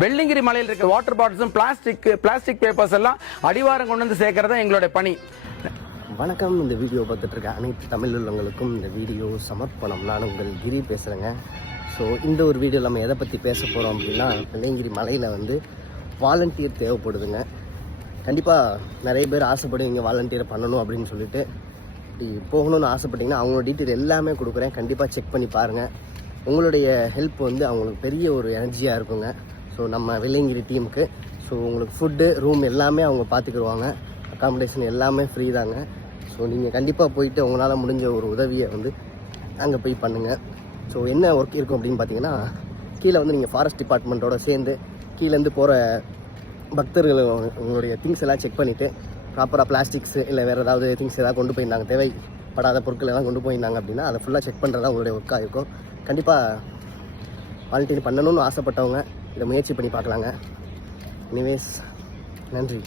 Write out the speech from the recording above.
வெள்ளிங்கிரி மலையில் இருக்க water பாட்டில்ஸும் plastic papers எல்லாம் அடிவாரம் கொண்டு வந்து சேர்க்கறதா எங்களுடைய பணி. வணக்கம். இந்த வீடியோ பார்த்துட்டு இருக்க அனைத்து தமிழ் உள்ளவங்களுக்கும் இந்த வீடியோ சமர்ப்பணம். நான் உங்கள் கிரி பேசுகிறேங்க. ஸோ இந்த ஒரு வீடியோ நம்ம எதை பற்றி பேச போகிறோம் அப்படின்னா, வெள்ளிங்கிரி மலையில் வந்து வாலண்டியர் தேவைப்படுதுங்க. கண்டிப்பாக நிறைய பேர் ஆசைப்படுவீங்க வாலண்டியர் பண்ணணும் அப்படின்னு சொல்லிட்டு. இப்படி போகணும்னு ஆசைப்பட்டீங்கன்னா அவங்களோட டீட்டெயில் எல்லாமே கொடுக்குறேன். கண்டிப்பாக செக் பண்ணி பாருங்கள். உங்களுடைய ஹெல்ப் வந்து அவங்களுக்கு பெரிய ஒரு எனர்ஜியாக இருக்குங்க. ஸோ நம்ம வெள்ளிங்கிரி டீமுக்கு ஸோ உங்களுக்கு ஃபுட்டு ரூம் எல்லாமே அவங்க பார்த்துக்குருவாங்க. அக்காமடேஷன் எல்லாமே ஃப்ரீ தாங்க. ஸோ நீங்கள் கண்டிப்பாக போயிட்டு உங்களால் முடிஞ்ச ஒரு உதவியை வந்து அங்கே போய் பண்ணுங்கள். ஸோ என்ன ஒர்க் இருக்கும் அப்படின்னு பார்த்தீங்கன்னா, கீழே வந்து நீங்கள் ஃபாரஸ்ட் டிபார்ட்மெண்ட்டோட சேர்ந்து கீழேருந்து போகிற பக்தர்கள் உங்களுடைய திங்ஸ் எல்லாம் செக் பண்ணிவிட்டு ப்ராப்பராக பிளாஸ்டிக்ஸு இல்லை வேறு ஏதாவது திங்ஸ் ஏதாவது கொண்டு போயிருந்தாங்க, தேவைப்படாத பொருட்கள் எல்லாம் கொண்டு போயிருந்தாங்க அப்படின்னா அதை ஃபுல்லாக செக் பண்ணுறதா உங்களுடைய ஒர்க்காக இருக்கும். கண்டிப்பாக வாலண்டியர் பண்ணணும்னு ஆசைப்பட்டவங்க இதை முயற்சி பண்ணி பார்க்கலாங்க. எனிவேஸ், நன்றி.